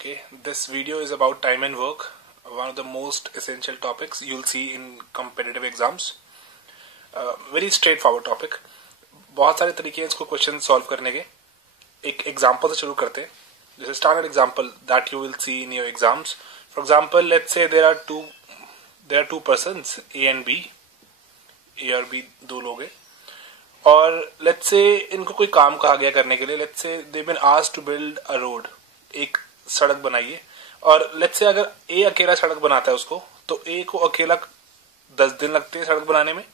Okay, this video is about time and work, one of the most essential topics you'll see in competitive exams. Very straightforward topic. बहुत सारे तरीके हैं इसको question solve करने के. एक एग्जांपल से शुरू करते हैं. जैसे standard example that you will see in your exams. For example let's say there are two persons A and B. A और बी दो लोग हैं और लेट्स से इनको कोई काम कहा गया करने के लिए. Let's say they been asked to build a road. एक सड़क बनाइए और लेट्स से अगर ए अकेला सड़क बनाता है उसको तो ए को अकेला 10 दिन लगते हैं सड़क बनाने में.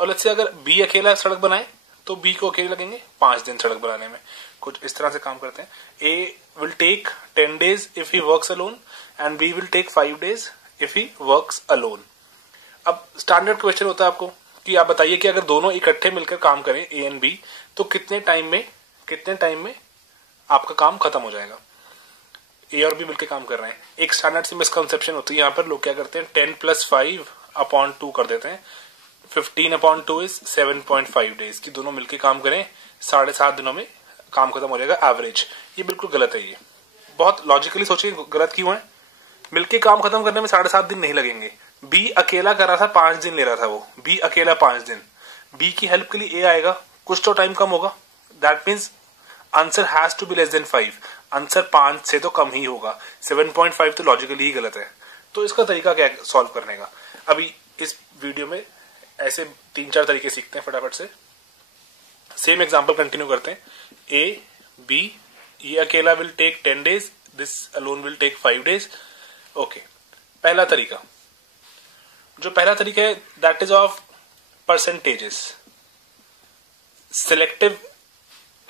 और लेट्स से अगर बी अकेला सड़क बनाए तो बी को अकेले लगेंगे 5 दिन सड़क बनाने में. कुछ इस तरह से काम करते हैं. A will take 10 days if he works alone and B will take 5 days if he works alone. अब स्टैंडर्ड क्वेश्चन होता है आपको कि आप बताइए कि अगर दोनों इकट्ठे मिलकर काम करें ए एंड बी तो कितने टाइम में आपका काम खत्म हो जाएगा. ए और बी मिलकर काम कर रहे हैं. एक स्टैंडर्ड सी मिसकंसेप्शन होती है यहाँ पर. लोग क्या करते हैं 10 + 5/2 कर देते हैं. 15/2 इज 7.5 days कि दोनों मिलकर काम करें 7.5 दिनों में काम खत्म हो जाएगा एवरेज. ये बिल्कुल गलत है. ये बहुत लॉजिकली सोचिए गलत क्यों है. मिलकर काम खत्म करने में 7.5 दिन नहीं लगेंगे. बी अकेला कर रहा था 5 दिन ले रहा था वो. बी अकेला 5 दिन. बी की हेल्प के लिए ए आएगा. कुछ तो टाइम कम होगा. That means answer has to be less than 5. Answer 5 से तो कम ही होगा. 7.5 तो लॉजिकली ही गलत है. तो इसका तरीका क्या है सॉल्व करने का. अभी इस वीडियो में ऐसे 3-4 तरीके सीखते हैं फटाफट से. सेम एग्जांपल कंटिन्यू करते हैं. ए बी ये अकेला will take 10 days, this alone will take 5 days. Okay, पहला तरीका है that is of percentages. Selective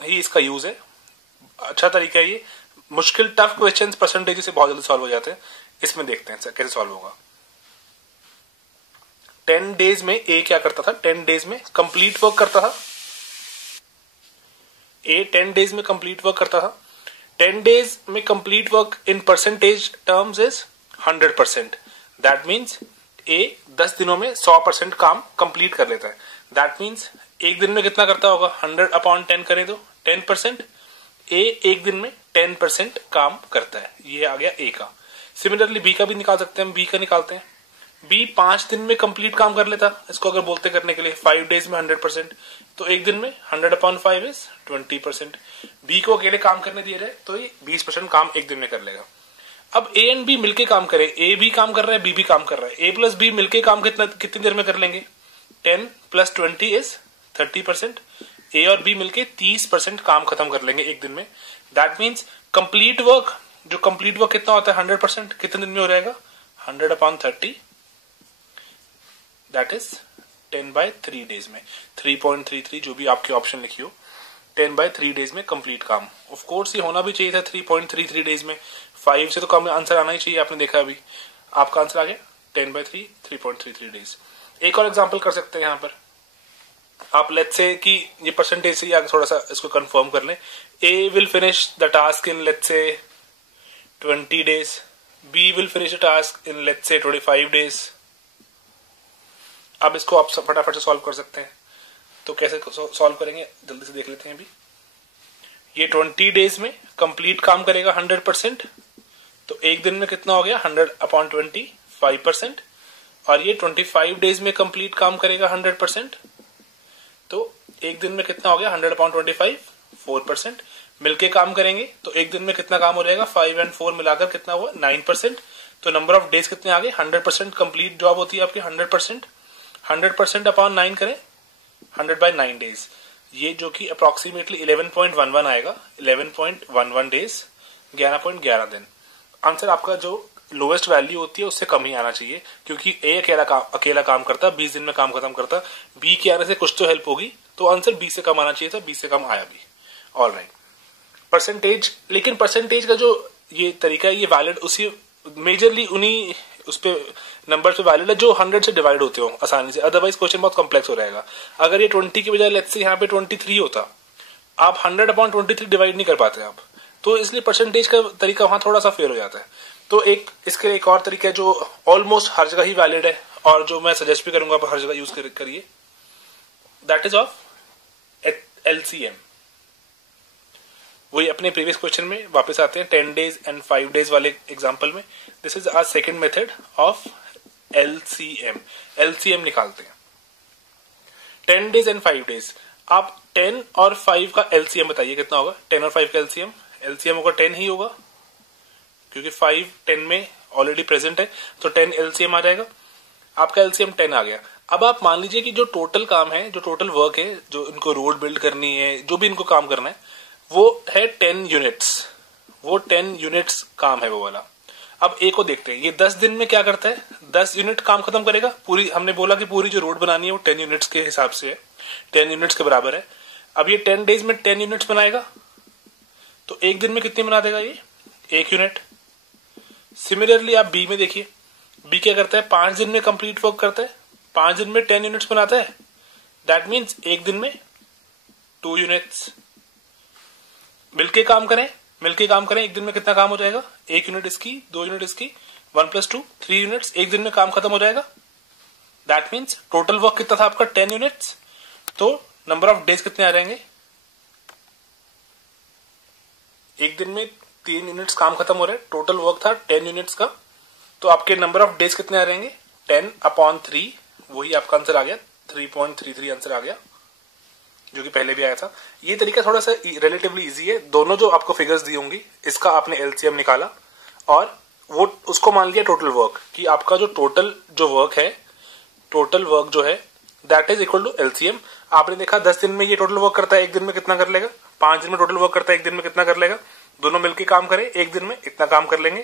ही इसका यूज है. अच्छा तरीका है ये. मुश्किल टफ क्वेश्चंस परसेंटेज से बहुत जल्दी सॉल्व हो जाते हैं. इसमें देखते हैं कैसे सॉल्व होगा. 10 days में ए क्या करता था. 10 days में कंप्लीट वर्क करता था. ए 10 days में कंप्लीट वर्क करता था. 10 days में complete work in percentage terms is 100%. That means A 10 दिनों में 100% काम कंप्लीट कर लेता है. दैट मीन्स एक दिन में कितना करता होगा. 100/10 करें तो 10%. ए एक दिन में 10% काम करता है. ये आ गया ए का. सिमिलरली बी का भी निकाल सकते हैं. बी का निकालते हैं. बी 5 दिन में कंप्लीट काम कर लेता. इसको अगर बोलते करने के लिए 5 days में 100% तो एक दिन में 100/5 इज 20%. बी को अकेले काम करने दिए जाए तो ये 20% काम एक दिन में कर लेगा. अब ए एंड बी मिलके काम करें. ए भी काम कर रहा है, बी भी काम कर रहा है. ए प्लस बी मिलके काम कितनी देर में कर लेंगे. 10 + 20 इज 30%. ए और बी मिलके 30% काम खत्म कर लेंगे एक दिन में. दैट मीन्स कंप्लीट वर्क कितना होता है 100% कितने दिन में हो जाएगा 100/30. दैट इज 10/3 days में. 3.33 जो भी आपके ऑप्शन लिखी हो. 10/3 days में कंप्लीट काम. ऑफ कोर्स ये होना भी चाहिए था 3.33 days में. 5 से तो कम आंसर आना ही चाहिए. आपने देखा अभी आपका आंसर आ गया 10/3 3.33 days. एक और एग्जांपल कर सकते हैं यहाँ पर. आप लेट्स से कि ये परसेंटेज से आगे थोड़ा सा इसको कंफर्म कर लें. A will finish the task in let's say 20 days. B will finish the task in let's say 25 days. अब इसको आप फटाफट से सॉल्व कर सकते हैं. तो कैसे सॉल्व करेंगे जल्दी से देख लेते हैं. अभी ये 20 days में कंप्लीट काम करेगा 100%. तो एक दिन में कितना हो गया 100/20 5%. और ये 25 days में कंप्लीट काम करेगा 100%. तो एक दिन में कितना हो गया 100/25 4%. मिलके काम करेंगे तो एक दिन में कितना काम हो जाएगा 5 और 4 मिलाकर कितना हुआ 9%. तो नंबर ऑफ डेज कितने आ गए 100% कंप्लीट जॉब होती है आपकी 100%. 100%/9 करें 100/9 days. ये जो कि अप्रोक्सीमेटली 11.11 आएगा. 11.11 days 11.11 दिन. आंसर आपका जो लोएस्ट वैल्यू होती है उससे कम ही आना चाहिए क्योंकि ए अकेला काम करता 20 दिन में काम खत्म करता. बी के आने से कुछ तो हेल्प होगी तो आंसर बी से कम आना चाहिए था. बी से कम आया भी. ऑलराइट. परसेंटेज. लेकिन परसेंटेज का जो ये तरीका है ये वैलिड उसी मेजरली उन्हीं उस पे नंबर पे वैलिड है जो 100 से डिवाइड होते हो आसानी से. अदरवाइज क्वेश्चन बहुत कॉम्प्लेक्स हो जाएगा. अगर ये 20 की बजाय लेट्स से यहाँ पे 23 होता आप 100/23 डिवाइड नहीं कर पाते आप. तो इसलिए परसेंटेज का तरीका वहां थोड़ा सा फेल हो जाता है. तो इसके एक और तरीका है जो ऑलमोस्ट हर जगह ही वैलिड है और जो मैं सजेस्ट भी करूंगा आप हर जगह यूज करिए. That is of LCM. वही अपने प्रीवियस क्वेश्चन में वापस आते हैं 10 days एंड 5 days वाले एग्जांपल में. This is our second method of LCM निकालते हैं. 10 days एंड 5 days. आप 10 और 5 का एलसीएम बताइए कितना होगा. 10 और 5 का एलसीएम होगा 10 ही होगा, क्योंकि 5 10 में ऑलरेडी प्रेजेंट है, तो 10 एलसीएम आ जाएगा. आपका एलसीएम 10 आ गया. अब आप मान लीजिए कि जो टोटल काम है, जो टोटल वर्क है, जो इनको रोड बिल्ड करनी है, जो भी इनको काम करना है, वो है 10 यूनिट्स. वो 10 यूनिट्स काम है वो वाला. अब ए को देखते हैं, ये 10 दिन में क्या करता है, 10 यूनिट काम खत्म करेगा. पूरी हमने बोला कि पूरी जो रोड बनानी है वो 10 यूनिट्स के हिसाब से है, 10 यूनिट्स के बराबर है. अब ये 10 days में 10 यूनिट्स बनाएगा, तो एक दिन में कितनी बना देगा ये, 1 यूनिट. सिमिलरली आप बी में देखिए, बी क्या करता है, 5 दिन में कंप्लीट वर्क करता है, 5 दिन में 10 यूनिट्स बनाता है. दैट मीन्स एक दिन में 2 यूनिट्स. मिलके काम करें, एक दिन में कितना काम हो जाएगा, 1 यूनिट इसकी, 2 यूनिट इसकी, 1 + 2 3 यूनिट्स. एक दिन में काम खत्म हो जाएगा. दैट मीन्स टोटल वर्क कितना था आपका, 10 यूनिट्स. तो नंबर ऑफ डेज कितने आ जाएंगे, एक दिन में 3 यूनिट्स काम खत्म हो रहे हैं, टोटल वर्क था 10 यूनिट्स का, तो आपके नंबर ऑफ डेज कितने आ जाएंगे, 10/3. वही आपका आंसर आ गया, 3.33 आंसर आ गया, जो कि पहले भी आया था. ये तरीका थोड़ा सा रिलेटिवली इजी है. दोनों जो आपको फिगर्स दी होंगी, इसका आपने एलसीएम निकाला और वो उसको मान लिया टोटल वर्क, कि आपका जो टोटल जो वर्क है, टोटल वर्क जो है that is equal to LCM. आपने देखा 10 दिन में ये टोटल वर्क करता है, एक दिन में कितना कर लेगा, 5 दिन में टोटल वर्क करता है, एक दिन में कितना कर लेगा. दोनों मिलकर काम करें, एक दिन में इतना काम कर लेंगे.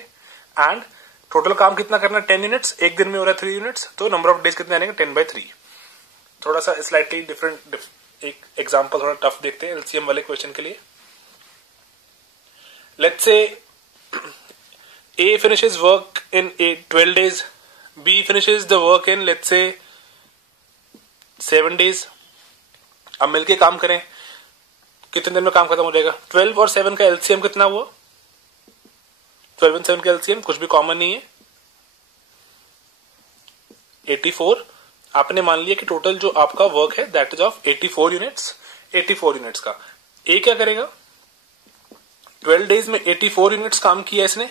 एंड टोटल काम कितना करना है, 10 यूनिट्स, एक दिन में हो रहा है 3 यूनिट्स, तो नंबर ऑफ डेज कितने आएंगे, 10/3. थोड़ा सा स्लाइटली डिफरेंट एक एग्जांपल थोड़ा टफ देखते हैं एलसीएम वाले क्वेश्चन के लिए. Let's say A finishes work in 12 days, B finishes the work in let's से 7 days. अब मिलके काम करें, कितने दिन में काम खत्म हो जाएगा. 12 और 7 का एलसीएम कितना हुआ, 12 और 7 का एलसीएम कुछ भी कॉमन नहीं है, 84. आपने मान लिया कि टोटल जो आपका वर्क है that is of 84 units. 84 units का ए क्या करेगा, 12 days में 84 यूनिट्स काम किया इसने,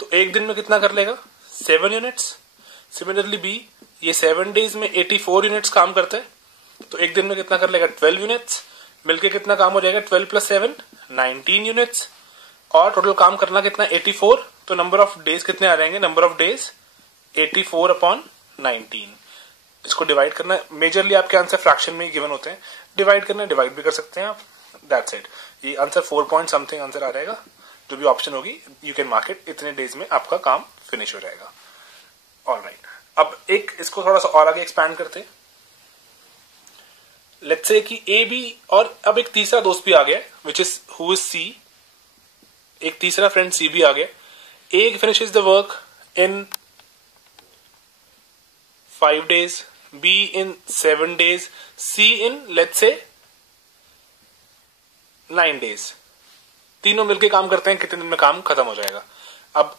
तो एक दिन में कितना कर लेगा, 7 यूनिट्स. सिमिलरली बी, ये 7 days में 84 यूनिट्स काम करता है, तो एक दिन में कितना कर लेगा, 12 यूनिट्स. मिलके कितना काम हो जाएगा, 12 + 7 19 यूनिट्स. और टोटल काम करना कितना, 84. तो नंबर ऑफ डेज कितने आ जाएंगे, नंबर ऑफ डेज 84/19. इसको डिवाइड करना, मेजरली आपके आंसर फ्रैक्शन में ही गिवन होते हैं, डिवाइड करना डिवाइड भी कर सकते हैं आप. That's it. ये आंसर 4 पॉइंट समथिंग आंसर आ जाएगा. जो भी ऑप्शन होगी यू कैन मार्क इट. इतने डेज में आपका काम फिनिश हो जाएगा. ऑलराइट, अब एक इसको थोड़ा सा और आगे एक्सपैंड करते हैं. लेट्स से कि ए बी, और अब एक तीसरा दोस्त भी आ गया which is who is C. एक तीसरा फ्रेंड सी भी आ गया. A finishes the work in 5 days, B in 7 days, C in let's say 9 days. तीनों मिलके काम करते हैं, कितने दिन में काम खत्म हो जाएगा. अब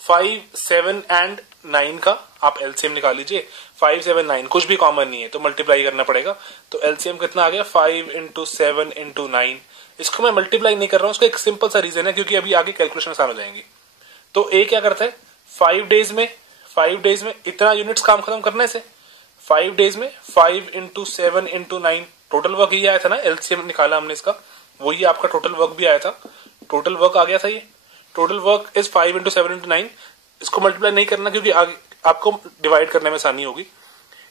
5, 7 एंड 9 का आप एलसीएम निकाल लीजिए. 5, 7, 9 कुछ भी कॉमन नहीं है, तो मल्टीप्लाई करना पड़ेगा. तो एलसीएम कितना आ गया, 5 × 7 × 9. इसको मैं मल्टीप्लाई नहीं कर रहा हूं, उसका एक सिंपल सा रीजन है, क्योंकि अभी आगे कैलकुलेशन आसान हो जाएंगी. तो ए क्या करता है, 5 days में इतना यूनिट्स काम खत्म करना है इसे. 5 days में 5 × 7 × 9 टोटल वर्क ये आया था ना, एलसीएम निकाला हमने इसका, वही आपका टोटल वर्क भी आया था. टोटल वर्क आ गया था, ये टोटल वर्क इज 5 × 7 × 9. इसको मल्टीप्लाई नहीं करना, क्योंकि आगे आपको डिवाइड करने में आसानी होगी.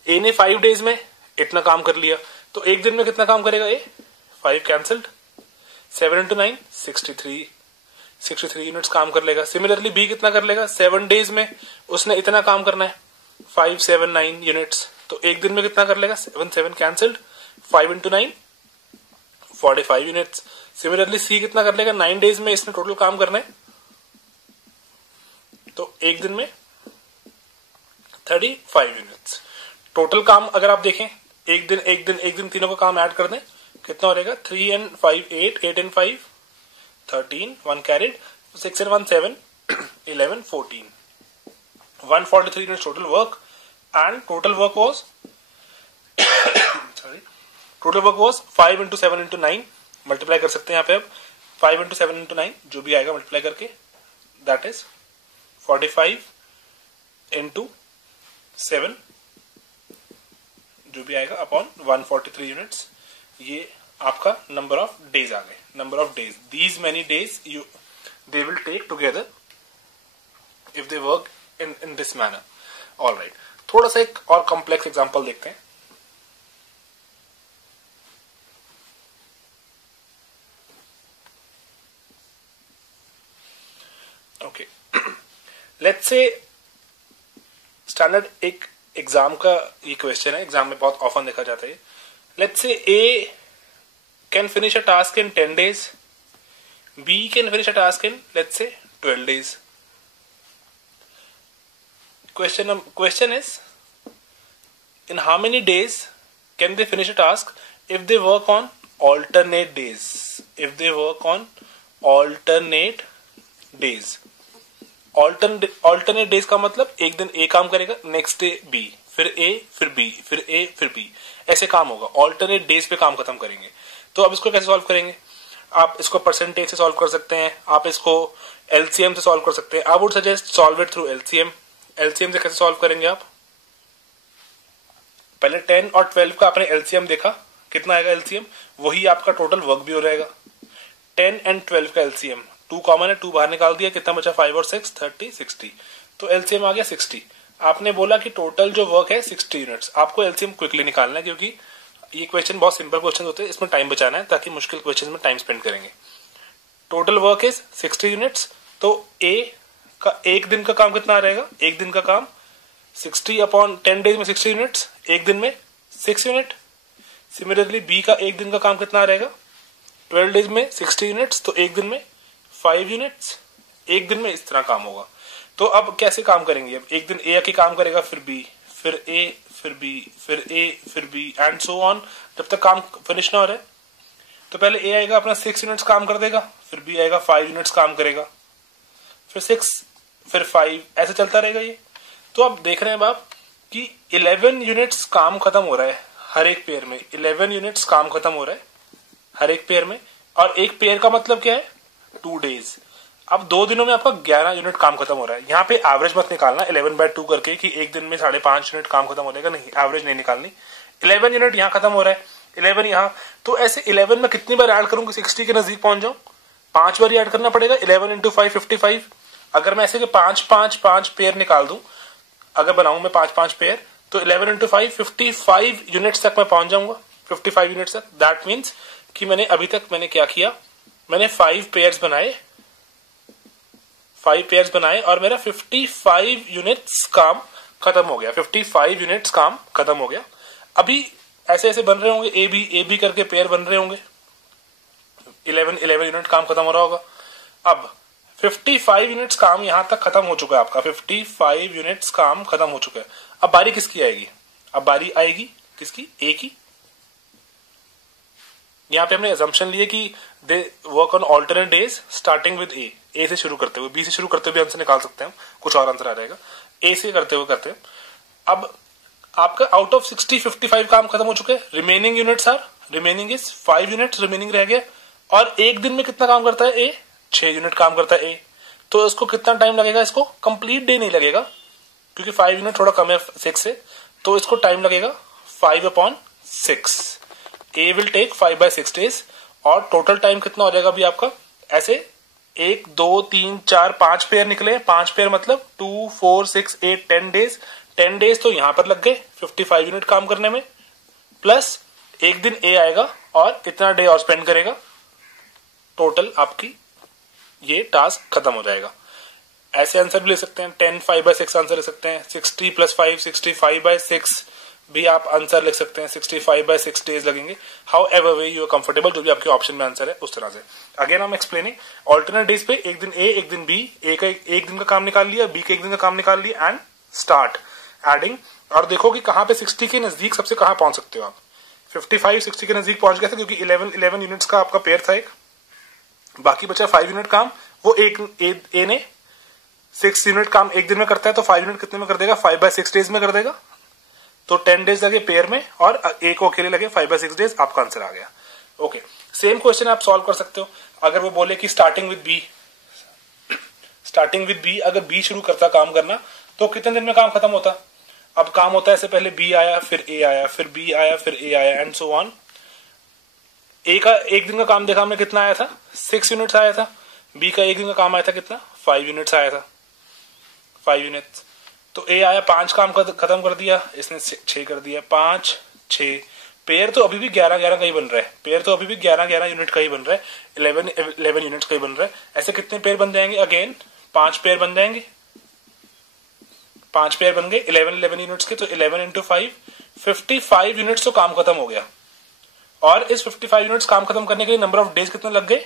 ए ने 5 days में इतना काम कर लिया, तो एक दिन में कितना काम करेगा ए, 5 कैंसल्ड, 7 × 9 63 यूनिट्स काम कर लेगा. सिमिलरली बी कितना कर लेगा, 7 days में उसने इतना काम करना है, 5, 7, 9 यूनिट्स. तो एक दिन में कितना कर लेगा, 7 कैंसल्ड, 5 × 9 45 यूनिट्स. सिमिलरली सी कितना कर लेगा, 9 days में इसने टोटल काम करना है, तो एक दिन में 35 यूनिट्स. टोटल काम अगर आप देखें, एक दिन तीनों का काम ऐड कर दें, कितना हो जाएगा, 3 and 5 8, 8 and 5 13, 1 carried, 6 and 1 7, 11, 14, 143 units total work, and total work was 5 × 7 × 9. Multiply कर सकते हैं यहाँ पे. अब 5 इंटू 7 इंटू 9 जो भी आएगा मल्टीप्लाई करके, दैट इज 45 इंटू 7 जो भी आएगा अपॉन 143 यूनिट्स। ये आपका नंबर ऑफ डेज आ गए। Number of days, these many days you they will take together if they work in this manner. Alright, थोड़ा सा एक और कॉम्प्लेक्स एग्जांपल देखते हैं। ओके, लेट्स से स्टैंडर्ड एक एग्जाम का ये क्वेश्चन है, एग्जाम में बहुत ऑफन देखा जाता है। Let's say A can finish a task in 10 days, B can finish a task in let's say 12 days. Question is, in how many days can they finish a task if they work on alternate days? If they work on alternate days. Alternate days का मतलब एक दिन A काम करेगा, next day B, फिर A, फिर B, फिर A, फिर B, ऐसे काम होगा। ऑल्टरनेट डेज पे काम खत्म करेंगे। तो अब इसको कैसे सॉल्व करेंगे? आप इसको परसेंटेज से सॉल्व कर सकते हैं, आप इसको एलसीएम से सॉल्व कर सकते हैं। I would suggest solve it through LCM. LCM से कैसे सॉल्व करेंगे आप? पहले 10 और 12 का आपने एलसीएम देखा, कितना आएगा एलसीएम, वही आपका टोटल वर्क भी हो जाएगा। 10 एंड 12 का एलसीएम, 2 कॉमन है, 2 बाहर निकाल दिया, कितना बचा 5 और 6 30 60, तो एलसीएम आ गया 60। आपने बोला कि टोटल जो वर्क है 60 यूनिट्स, आपको एलसीएम क्विकली निकालना है क्योंकि ये क्वेश्चन बहुत सिंपल क्वेश्चन होते हैं, इसमें टाइम बचाना है ताकि मुश्किल क्वेश्चन में टाइम स्पेंड करेंगे। टोटल वर्क इज 60 यूनिट्स, तो ए का एक दिन का काम कितना रहेगा? एक दिन का काम 60 अपॉन 10 डेज में 60 यूनिट्स, एक दिन में 6 यूनिट। सिमिलरली बी का एक दिन का काम कितना रहेगा? 12 डेज में 60 यूनिट्स, तो एक दिन में 5 यूनिट्स, एक दिन में इस तरह काम होगा। तो अब कैसे काम करेंगे? अब एक दिन ए आके काम करेगा, फिर बी, फिर ए, फिर बी, फिर ए, फिर बी एंड सो ऑन, जब तक काम फिनिश ना हो रहा है। तो पहले ए आएगा अपना 6 यूनिट्स काम कर देगा, फिर बी आएगा 5 यूनिट्स काम करेगा, फिर 6, फिर 5, ऐसे चलता रहेगा ये। तो अब देख रहे हैं आप कि 11 यूनिट्स काम खत्म हो रहा है हर एक पेयर में, 11 यूनिट्स काम खत्म हो रहा है हर एक पेयर में, और एक पेयर का मतलब क्या है? 2 डेज। अब 2 दिनों में आपका 11 यूनिट काम खत्म हो रहा है। यहाँ पे एवरेज मत निकालना 11/2 करके कि एक दिन में 5.5 यूनिट काम खत्म हो जाएगा, नहीं, एवरेज नहीं निकालनी। 11 यूनिट यहाँ खत्म हो रहा है, 11 यहाँ, तो ऐसे 11 में कितनी बार ऐड करूंगी 60 के नजदीक पहुंच जाऊं? 5 बार ऐड करना पड़ेगा। 11 इंटू 5 55। अगर मैं ऐसे के 5 पेयर निकाल दूं, अगर बनाऊं मैं 5 पेयर, तो 11 इंटू 5 55 यूनिट्स तक मैं पहुंच जाऊंगा, 55 यूनिट्स तक। दैट मीन्स कि मैंने अभी तक मैंने क्या किया, मैंने 5 पेयर्स बनाए और मेरा 55 यूनिट्स काम खत्म हो गया, 55 यूनिट्स काम खत्म हो गया। अभी ऐसे ऐसे बन रहे होंगे, ए बी करके पेयर बन रहे होंगे, 11 यूनिट काम खत्म हो रहा होगा। अब 55 यूनिट्स काम यहां तक खत्म हो चुका है आपका, 55 यूनिट्स काम खत्म हो चुका है। अब बारी किसकी आएगी? अब बारी आएगी किसकी? ए की। यहाँ पे हमने अजम्पशन लिए कि they work on alternate days starting with A से शुरू करते हुए, बी से शुरू करते हुए आंसर निकाल सकते हैं, कुछ और आंसर आ जाएगा। ए से करते हुए अब आपका आउट ऑफ 60 55 काम खत्म हो चुके हैं। Remaining units are, remaining is 5 units remaining रह गया। और एक दिन में कितना काम करता है ए? 6 यूनिट काम करता है ए। तो इसको कितना टाइम लगेगा? इसको कंप्लीट डे नहीं लगेगा क्योंकि 5 यूनिट थोड़ा कम है 6 से, तो इसको टाइम लगेगा 5/6। ए विल टेक 5/6 डेज। और टोटल टाइम कितना हो जाएगा अभी आपका? ऐसे 1 2 3 4 5 पेयर निकले, 5 पेयर मतलब 2 4 6 8 10 डेज। 10 डेज तो यहां पर लग गए 55 यूनिट काम करने में, प्लस एक दिन ए आएगा और इतना डे और स्पेंड करेगा, टोटल आपकी ये टास्क खत्म हो जाएगा। ऐसे आंसर भी ले सकते हैं, 10 5/6 आंसर ले सकते हैं, 60 + 5 65/6 भी आप आंसर लिख सकते हैं, 65/6 डेज लगेंगे। However way you are comfortable, जो भी आपके ऑप्शन में आंसर है उस तरह से। अगेन हम एक्सप्लेनिंग ऑल्टरनेट डेज पे एक दिन ए एक दिन बी, ए का एक दिन का काम निकाल लिया, बी का एक दिन का काम निकाल लिया एंड स्टार्ट एडिंग। और देखो कि कहां पे 60 के नजदीक सबसे कहां पहुंच सकते हो आप। 55 60 के नजदीक पहुंच गए थे क्योंकि 11 यूनिट्स का आपका पेयर था एक, बाकी बचा 5 यूनिट काम। वो एक ए ने 6 यूनिट काम एक दिन में करता है, तो 5 यूनिट कितने में कर देगा? 5/6 डेज में कर देगा। तो 10 डेज लगे पेयर में और ए को अकेले लगे 5/6 डेज। आपका आंसर आ गया। ओके, सेम क्वेश्चन आप सॉल्व कर सकते हो। अगर वो बोले कि स्टार्टिंग विद बी, अगर बी शुरू करता काम करना तो कितने दिन में काम खत्म होता। अब काम होता है, ऐसे पहले बी आया, फिर ए आया, फिर बी आया, फिर ए आया, एंड सो ऑन। ए का एक दिन का काम देखा हमने कितना आया था, 6 यूनिट्स आया था। बी का एक दिन का काम आया था कितना, 5 यूनिट्स आया था, 5 यूनिट्स। तो ए आया, 5 काम खत्म कर दिया, इसने 6 कर दिया, 5 6। पेयर तो अभी भी 11 का ही बन रहा है, पेयर तो अभी भी 11 यूनिट का ही बन रहा है, 11 यूनिट्स का ही बन रहा है। ऐसे कितने पेयर बन जाएंगे, अगेन 5 पेयर बन जाएंगे, 5 पेयर बन गए 11 यूनिट्स के। तो 11 इंटू 5, 55 यूनिट्स तो काम खत्म हो गया। और इस 55 यूनिट्स काम खत्म करने के लिए नंबर ऑफ डेज कितने लग गए,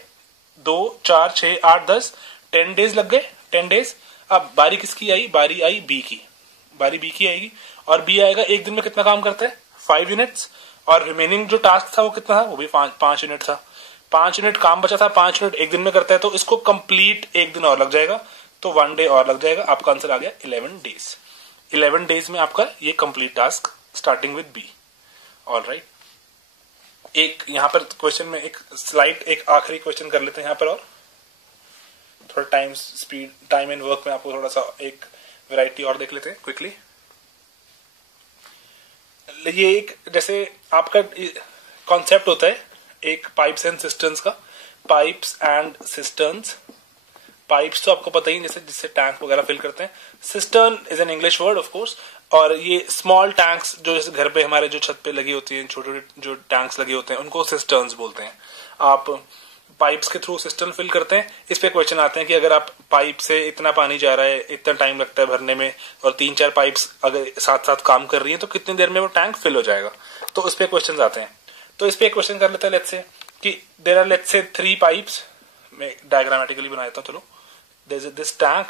2 4 6 8 10, 10 डेज लग गए, 10 डेज। अब बारी किसकी आई, बारी आई बी की, बारी बी की आएगी। और बी आएगा, एक दिन में कितना काम करता है, 5 यूनिट्स। और रिमेनिंग जो टास्क था वो कितना था, वो भी 5 यूनिट था। 5 यूनिट काम बचा था, 5 यूनिट एक दिन में करता है, तो इसको कंप्लीट एक दिन और लग जाएगा, तो 1 डे और लग जाएगा। आपका आंसर आ गया 11 डेज। 11 डेज में आपका ये complete task starting with B. Alright, एक यहां पर क्वेश्चन में एक स्लाइड, एक आखिरी क्वेश्चन कर लेते हैं यहां पर, और थोड़ा टाइम एंड वर्क में आपको थोड़ा सा एक वैरायटी और देख लेते हैं क्विकली। ये एक जैसे आपका कॉन्सेप्ट होता है एक पाइप्स एंड सिस्टर्न्स का, पाइप्स एंड सिस्टर्न्स। पाइप्स तो आपको पता ही, जैसे जिससे टैंक वगैरह फिल करते हैं। Cistern is an English word of course. और ये स्मॉल टैंक्स जो जैसे घर पे हमारे जो छत पे लगी होती है, छोटे छोटे जो टैंक्स लगे होते हैं, उनको सिस्टर्न्स बोलते हैं। आप पाइप्स के थ्रू सिस्टर्न फिल करते हैं। इस पे क्वेश्चन आते हैं कि अगर आप पाइप से इतना पानी जा रहा है, इतना टाइम लगता है भरने में, और 3-4 पाइप्स अगर साथ साथ काम कर रही है, तो कितनी देर में वो टैंक फिल हो जाएगा। तो इस पे क्वेश्चन आते हैं। तो इस पे क्वेश्चन कर लेते हैं, लेट्स से कि there are let's say 3 pipes. मैं डायग्रामेटिकली बना देता हूं, चलो। देयर इज दिस टैंक,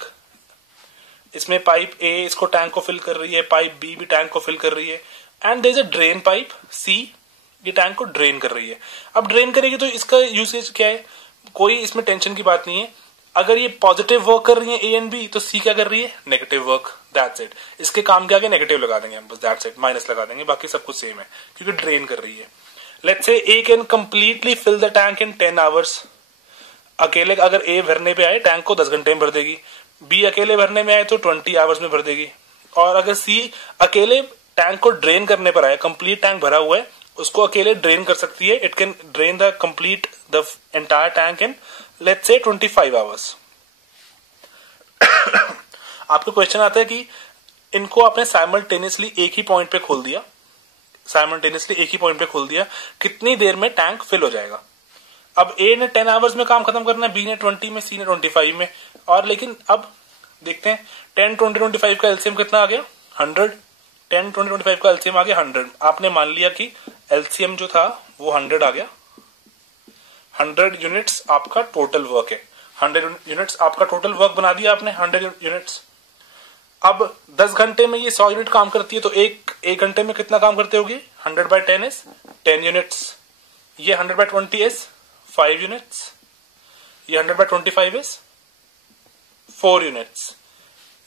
इसमें पाइप ए इसको टैंक को फिल कर रही है, पाइप बी भी टैंक को फिल कर रही है, and there is a drain pipe C, ये टैंक को ड्रेन कर रही है। अब ड्रेन करेगी तो इसका यूसेज क्या है, कोई इसमें टेंशन की बात नहीं है। अगर ये पॉजिटिव वर्क कर रही है ए एंड बी, तो सी क्या कर रही है, नेगेटिव वर्क, दैट्स इट। इसके काम के आगे नेगेटिव लगा देंगे हम, बस दैट्स इट, माइनस लगा देंगे, बाकी सब कुछ सेम है क्योंकि ड्रेन कर रही है। Let's say A can completely fill the tank in 10 hours. अकेले अगर ए भरने पे आए, टैंक को 10 घंटे में भर देगी। बी अकेले भरने में आए तो 20 आवर्स में भर देगी। और अगर सी अकेले टैंक को ड्रेन करने पर आए, कंप्लीट टैंक भरा हुआ है, उसको अकेले ड्रेन कर सकती है। It can drain the complete the entire tank in let's say 25 hours. आपको क्वेश्चन आता है कि इनको आपने साइमल्टेनियसली एक ही पॉइंट पे खोल दिया, कितनी देर में टैंक फिल हो जाएगा। अब ए ने 10 आवर्स में काम खत्म करना है, बी ने 20 में, सी ने 25 में। और लेकिन अब देखते हैं 10 20 25 का एलसीएम कितना आ गया, 100। 10 20 25 का एलसीएम आ गया 100। आपने मान लिया कि एलसीएम जो था वो 100 आ गया। 100 यूनिट्स आपका टोटल वर्क है, 100 यूनिट्स आपका टोटल वर्क बना दिया आपने, 100 यूनिट्स। अब 10 घंटे में ये 100 यूनिट काम करती है, तो एक घंटे में कितना काम करते होगी, 100/10 इज 10 यूनिट्स। ये 100/20 इज 5 यूनिट्स। ये 100/25 इज 4 यूनिट्स।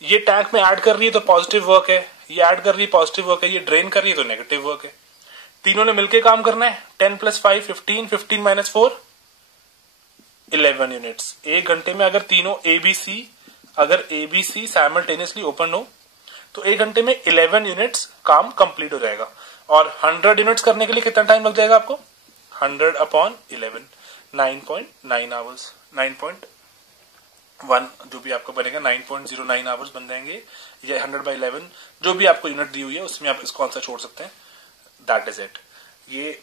ये टैंक में ऐड कर रही है तो पॉजिटिव वर्क है, ये ऐड कर रही है पॉजिटिव वर्क है, ये ड्रेन कर रही है तो नेगेटिव वर्क है। तीनों ने मिलकर काम करना है। 10 + 5 15, 15 - 4 11 यूनिट्स। एक घंटे में अगर तीनों एबीसी साइमल्टेनियसली ओपन हो तो एक घंटे में 11 यूनिट्स काम कंप्लीट हो जाएगा। और 100 यूनिट्स करने के लिए कितना टाइम लग जाएगा आपको, 100/11 9.9 आवर्स, 9.1 जो भी आपको बनेगा, 9.09 आवर्स बन जाएंगे। या 100/11 जो भी आपको यूनिट दी हुई है उसमें आप इसको आंसर छोड़ सकते हैं। That is it. ये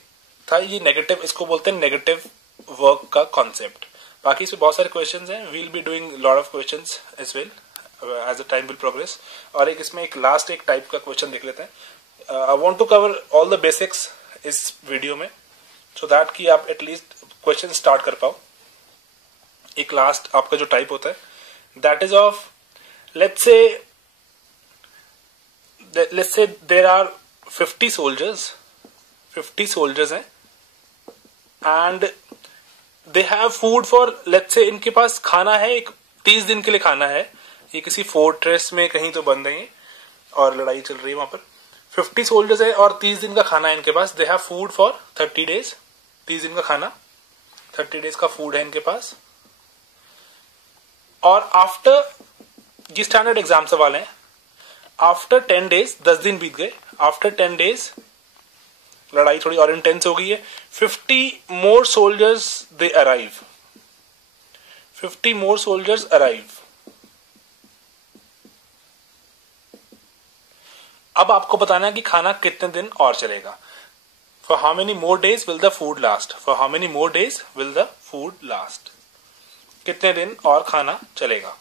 था, ये नेगेटिव, इसको बोलते हैं नेगेटिव वर्क का कॉन्सेप्ट। बाकी इसमें बहुत सारे क्वेश्चंस हैं, we'll be doing lot of questions as well as the time will progress. और इसमें एक लास्ट एक टाइप का क्वेश्चन देख लेते हैं। I want to cover all the basics इस वीडियो में, सो दैट कि आप एटलीस्ट क्वेश्चन स्टार्ट कर पाओ। एक लास्ट आपका जो टाइप होता है that is of let's say there are 50 soldiers हैं and they have food for, let's say इनके पास खाना है, एक 30 दिन के लिए खाना है। ये किसी फोर्ट्रेस में कहीं तो बंद है और लड़ाई चल रही है वहां पर। 50 सोल्जर्स है और 30 दिन का खाना है इनके पास। They have food for 30 days, 30 दिन का खाना। 30 डेज का फूड है इनके पास। और आफ्टर, ये स्टैंडर्ड एग्जाम सवाल है, आफ्टर 10 डेज, 10 दिन बीत गए, आफ्टर 10 डेज लड़ाई थोड़ी और इंटेंस हो गई है, 50 more soldiers they arrive, 50 more soldiers arrive. अब आपको बताना है कि खाना कितने दिन और चलेगा। For how many more days will the food last, for how many more days will the food last, कितने दिन और खाना चलेगा।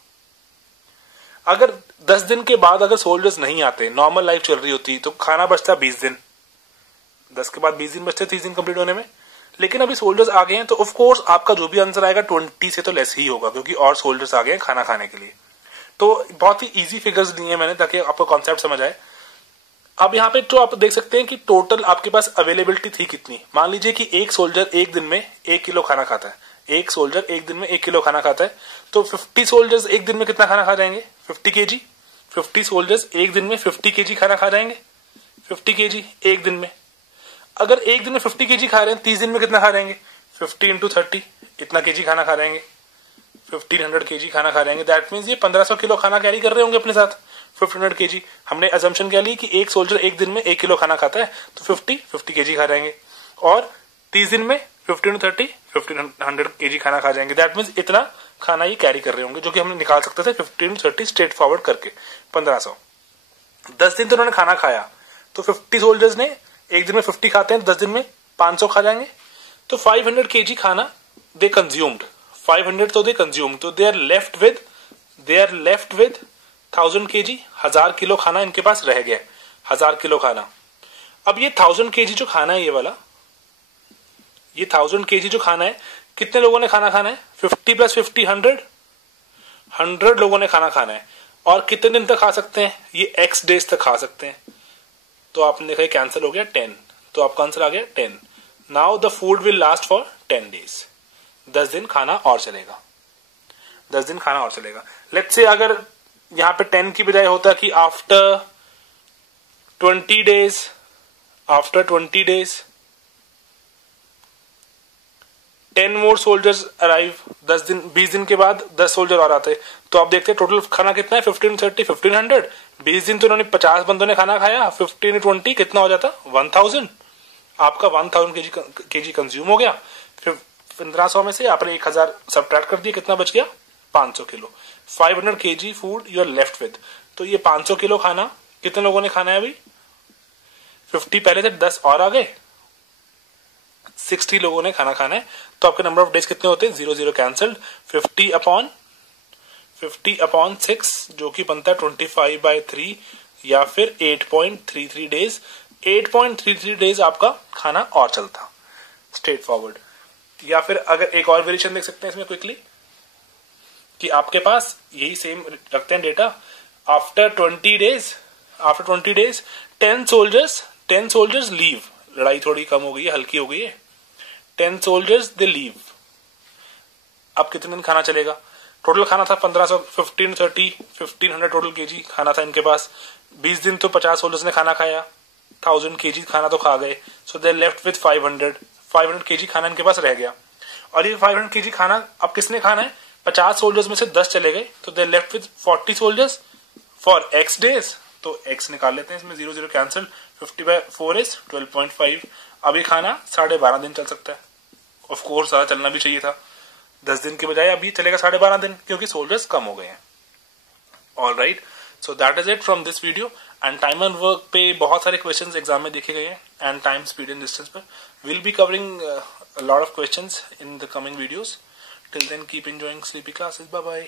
अगर 10 दिन के बाद अगर सोल्जर्स नहीं आते, नॉर्मल लाइफ चल रही होती, तो खाना बचता 20 दिन, 10 के बाद 20 दिन बचते 30 दिन कंप्लीट होने में। लेकिन अभी सोल्जर्स आ गए हैं, तो ऑफ कोर्स आपका जो भी आंसर आएगा 20 से तो लेस ही होगा, क्योंकि और सोल्जर्स आ गए हैं खाना खाने के लिए। तो बहुत ही इजी फिगर्स लिए हैं मैंने ताकि आपको कॉन्सेप्ट समझ आए। अब यहाँ पे तो आप देख सकते हैं कि टोटल आपके पास अवेलेबिलिटी थी कितनी। मान लीजिए कि एक सोल्जर एक दिन में 1 किलो खाना खाता है, एक सोल्जर एक दिन में 1 किलो खाना खाता है, तो 50 सोल्जर्स एक दिन में कितना खाना खा जाएंगे, 50 केजी। 50 सोल्जर्स एक दिन में 50 केजी खाना खा जाएंगे, 50 केजी एक दिन में। अगर एक दिन में 50 केजी खा रहे हैं, 30 दिन में कितना खा जाएंगे, 50 इंटू 30, इतना केजी खाना खा जाएंगे, 1500 केजी खाना खा जाएंगे। दैट मीन्स ये 1500 किलो खाना कैरी कर रहे होंगे अपने साथ, 1500 केजी। हमने अजम्पशन क्या ली कि एक सोल्जर एक दिन में 1 किलो खाना खाता है, तो 50 केजी खा जाएंगे, और 30 दिन में 15 इंटू 30, 1500 केजी खाना खा जाएंगे। दैट मीन्स इतना खाना ये कैरी कर रहे होंगे, जो कि हमने निकाल सकते थे 15 इंटू 30 स्ट्रेट फॉरवर्ड करके 1500। 10 दिन तो उन्होंने खाना खाया, तो 50 सोल्जर्स ने एक दिन में 50 खाते हैं, 10 दिन में 500 खा जाएंगे, तो 500 केजी खाना दे कंज्यूम्ड, 500 तो दे कंज्यूम्ड, तो they are left with 1000 kg, 1000 kilo खाना इनके पास रह गया, 1000 किलो खाना। अब ये 1000 केजी जो खाना है, ये वाला, ये 1000 केजी जो खाना है, कितने लोगों ने खाना खाना है, 50 प्लस 50 100 लोगों ने खाना खाना है। और कितने दिन तक खा सकते हैं, ये x डेज तक खा सकते हैं। तो आपने देखा कैंसिल हो गया 10, तो आपका आंसर आ गया 10। Now the food will last for 10 days, 10 दिन खाना और चलेगा, 10 दिन खाना और चलेगा। लेट्स से अगर यहां पे 10 की बजाय होता कि आफ्टर 20 डेज, आफ्टर 20 डेज 10 मोर सोल्जर्स अराइव, 10 दिन 20 दिन के बाद 10 सोल्जर और आते, तो आप देखते हैं टोटल खाना कितना है, 15 30 1500। 20 दिन तो उन्होंने 50 बंदों ने खाना खाया, 15 20 कितना हो जाता, 1000। आपका 1000 केजी कंज्यूम हो गया। फिर 1500 में से आपने 1000 सब्ट्रैक्ट कर दिया, कितना बच गया, 500 kilo. 500 kg food you are left with. तो ये 500 किलो खाना कितने लोगों ने खाना है अभी, 50 पहले से 10 और आ गए, 60 लोगों ने खाना खाना है। तो आपके नंबर ऑफ डेज कितने होते हैं, 0 0 कैंसल्ड, 50 अपॉन 6 जो कि बनता है 25/3 या फिर 8.33 डेज। 8.33 डेज आपका खाना और चलता स्ट्रेट फॉरवर्ड। या फिर अगर एक और वेरिएशन देख सकते हैं इसमें क्विकली, कि आपके पास यही सेम रखते हैं data, after 20 days 10 soldiers leave. लड़ाई थोड़ी कम हो गई है, हल्की हो गई है, 10 सोल्जर्स दे लीव। अब कितने दिन खाना चलेगा, टोटल खाना था 1500, 15 30 1500 टोटल केजी खाना था इनके पास। 20 दिन तो 50 सोल्जर्स ने खाना खाया, 1000 केजी खाना तो खा गए, सो दे लेफ्ट विद 500 केजी खाना इनके पास रह गया। और ये 500 केजी खाना अब किसने खाना है, 50 सोल्जर्स में से 10 चले गए, तो they left with 40 soldiers for x days. तो x निकाल लेते हैं इसमें, 0 0 कैंसिल, 50/4 इज 12.5। अब ये खाना 12.5 दिन चल सकता है। ऑफ कोर्स ज्यादा चलना भी चाहिए था, 10 दिन के बजाय अब ये चलेगा 12.5 दिन, क्योंकि सोल्जर्स कम हो गए हैं। All right, so that is it from this video. And time and work पे बहुत सारे क्वेश्चंस एग्जाम में देखे गए हैं, and time speed and distance पर will be covering a lot of questions in the coming videos. Till then, keep enjoying sleepy classes. Bye bye.